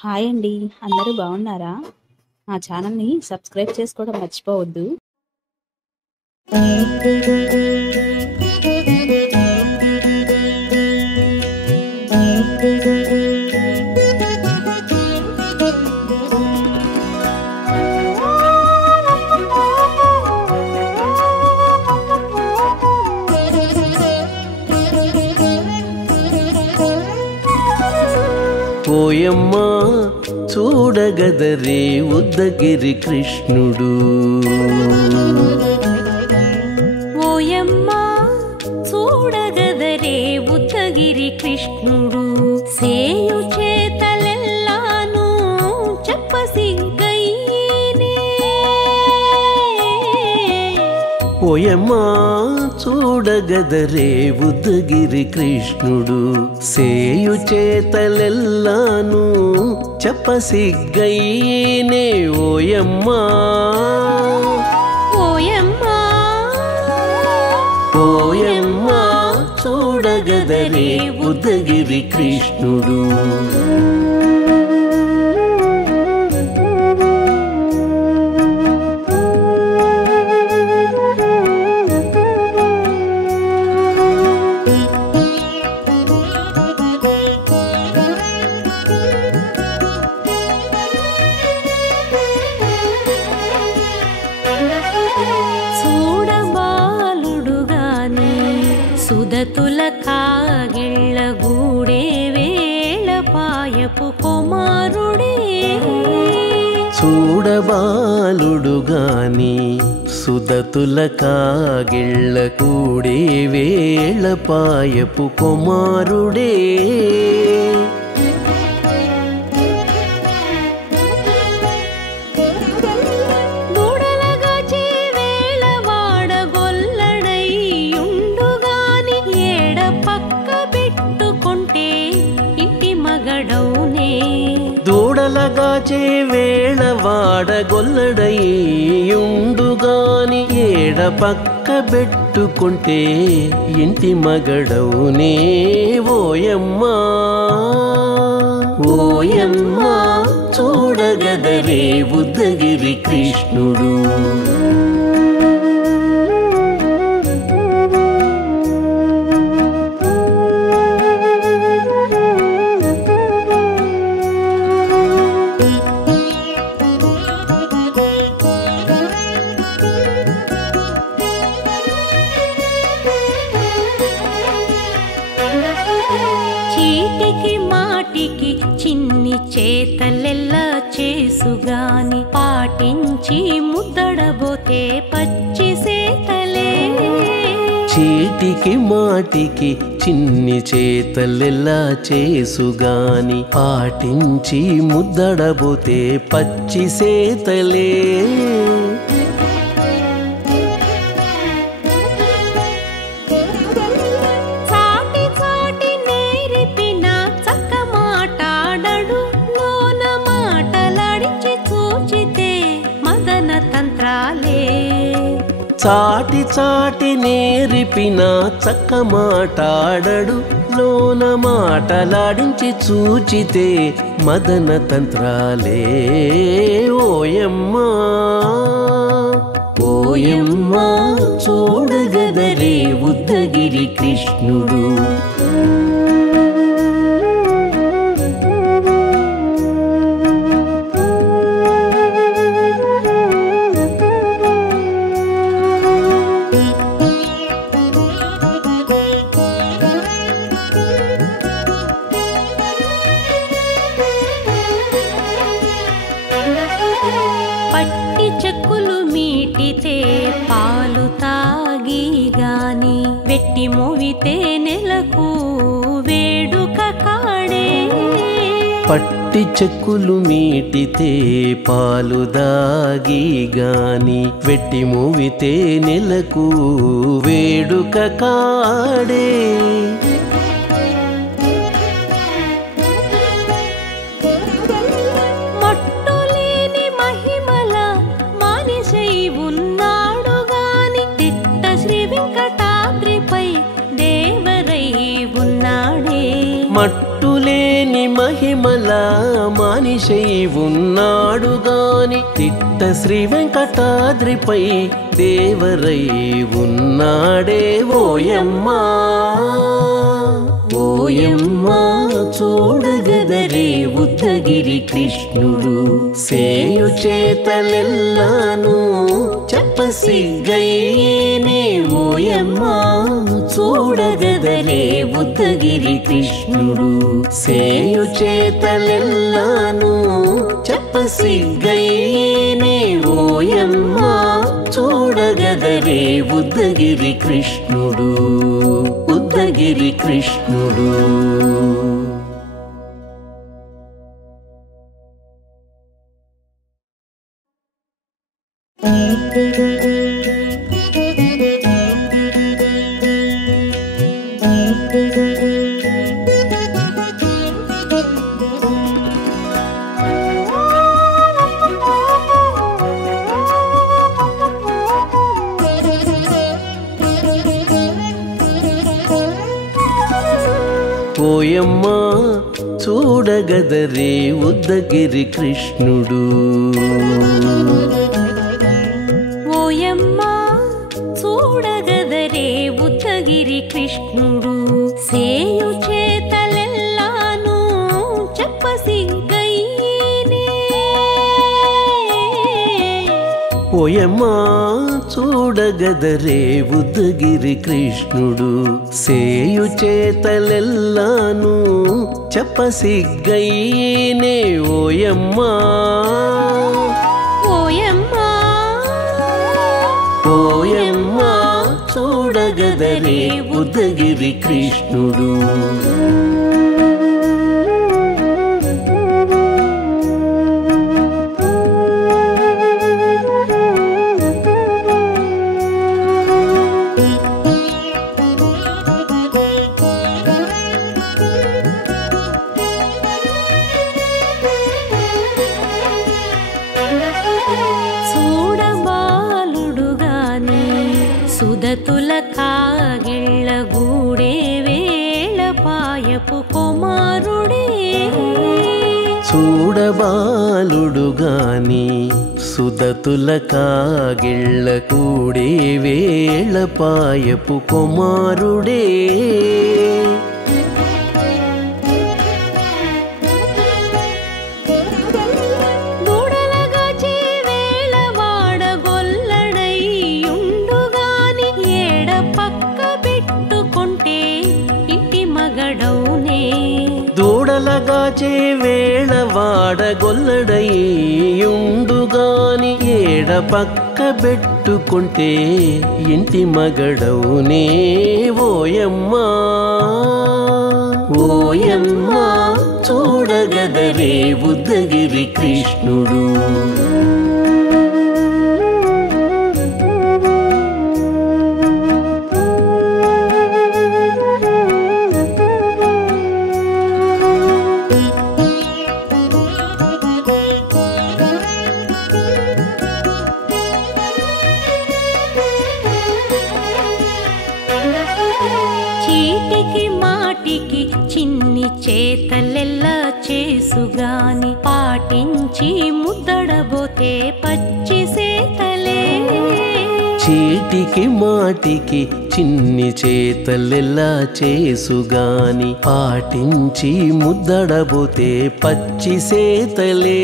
Hi అండి. అందరూ బాగున్నారా? మా ఛానల్‌ని సబ్స్క్రైబ్ చేసుకోవడం మర్చిపోవద్దు. ఓయమ్మా చూడగదరే ఉద్దగిరి కృష్ణుడు. ఓయమ్మా చూడగదరే ఉద్దగిరి కృష్ణుడు. సేయు చేతలెల్లాను చెప్పసిగ్గయ్యేనే. ఓయమ్మా చూడగదరే ఉద్దగిరి కృష్ణుడు. సేయు చేతలెల్లాను చెప్పసిగ్గయ్యేనే. ఓయమ్మా ఓయమ్మా ఓయమ్మా చూడగదరే ఉద్దగిరి కృష్ణుడు. చూడబాలుడుగాని సుదతుల కాగిళ్ళ గూడే వేళ పాయపు కుమారుడే. చూడబాలుడుగాని సుదతుల కాగిళ్ళ కూడే వేళ పాయపు కుమారుడే. దూడలగాచే వేళ వాడగొల్లడయ్యుండుగాని ఏడ పక్క పెట్టుకుంటే ఇంటి మగడౌనే. దూడలగాచే వేళ వాడగొల్లడయ్యుండుగాని ఏడ పక్క పెట్టుకుంటే ఇంటి మగడవునే. ఓయమ్మా ఓయమ్మా చూడగదరే ఉద్దగిరి కృష్ణుడు. చీటికి మాటికి చిన్ని చేతలెల్లా చేసుగాని పాటించి ముద్దడబోతే పచ్చి సేతలే. చీటికి మాటికి చిన్ని చేతలెల్లా చేసుగాని పాటించి ముద్దడబోతే పచ్చి సేతలే. చాటి చాటి నేరిపిన చక్క మాటాడడు లోన మాటలాడించి చూచితే మదన తంత్రాలే. చాటి చాటి నేరిపిన చక్క మాటాడడు లోన మాటలాడించి చూచితే మదన తంత్రాలే. ఓయమ్మా ఓయమ్మా చూడగదరే ఉద్దగిరి కృష్ణుడు. పట్టి చెక్కులు మీటితే పాలు తాగి గాని వెట్టి మోవితే నెలకు వేడుక కాడే. పట్టి చెక్కులు మీటితే పాలు దాగి గాని వెట్టి మూవితే నెలకు వేడుక కాడే. మట్టులేని మహిమల మానిసై ఉన్నాడు గాని తిట్ట శ్రీ వెంకటాద్రిపై దేవరై ఉన్నాడే. మట్టులేని మహిమ మహిమల మానిషై ఉన్నాడు గాని తిట్ట శ్రీ వెంకటాద్రిపై దేవరై ఉన్నాడే ఓయమ్మా ఓయమ్మా చూడగదరే ఉద్దగిరి కృష్ణుడు సేయు చేతలెల్లాను చెప్పసిగ్గయ్యేనే ఓయమ్మా చూడగదరే ఉద్దగిరి కృష్ణుడు సేయు చేతలెల్లాను చెప్పసిగ్గయ్యేనే ఓయమ్మా చూడగదరే ఉద్దగిరి కృష్ణుడు ఉద్దగిరి కృష్ణుడు. ఓయమ్మా చూడగదరే ఉద్దగిరి కృష్ణుడు ఓయమ్మా చూడగదరే ఉద్దగిరి కృష్ణుడు సేయు చేతలెల్లాను చెప్పసిగ్గయ్యేనే ఓయమ్మా చూడగదరే ఉద్దగిరి కృష్ణుడు సేయు చేతలెల్లాను చెప్పసిగ్గయ్యేనే ఓయమ్మా ఓయమ్మా ఓయమ్మా చూడగదరే ఉద్దగిరి కృష్ణుడు. సుదతుల కాగిళ్ళ గూడే వేళ పాయపు కుమారుడే చూడబాలుడు గాని సుదతుల కాగిళ్ళ కూడే వేళ పాయపు కుమారుడే దూడలగాచే వేళ వాడగొల్లడయ్యుండుగాని ఏడ పక్క పెట్టుకుంటే ఇంటి మగడవునే ఓయమ్మా ఓయమ్మా చూడగదరే ఉద్దగిరి కృష్ణుడు. చిన్ని చేతలెల్లా చేసుగాని పాటించి ముద్దడబోతే పచ్చి సేతలే చీటికి మాటికి చిన్ని చేతలెల్లా చేసుగాని పాటించి ముద్దడబోతే పచ్చి సేతలే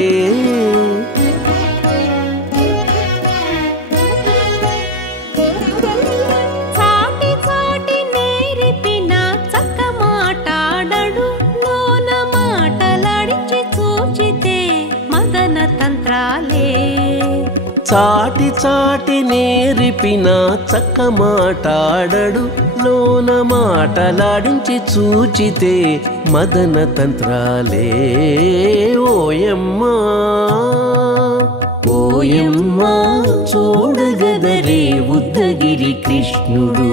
చాటి చాటి నేర్పిన చక్క మాటాడడు లోన మాటలాడించి చూచితే మదన తంత్రాలే ఓయమ్మా ఓయమ్మా చూడగదరే ఉద్దగిరి కృష్ణుడు.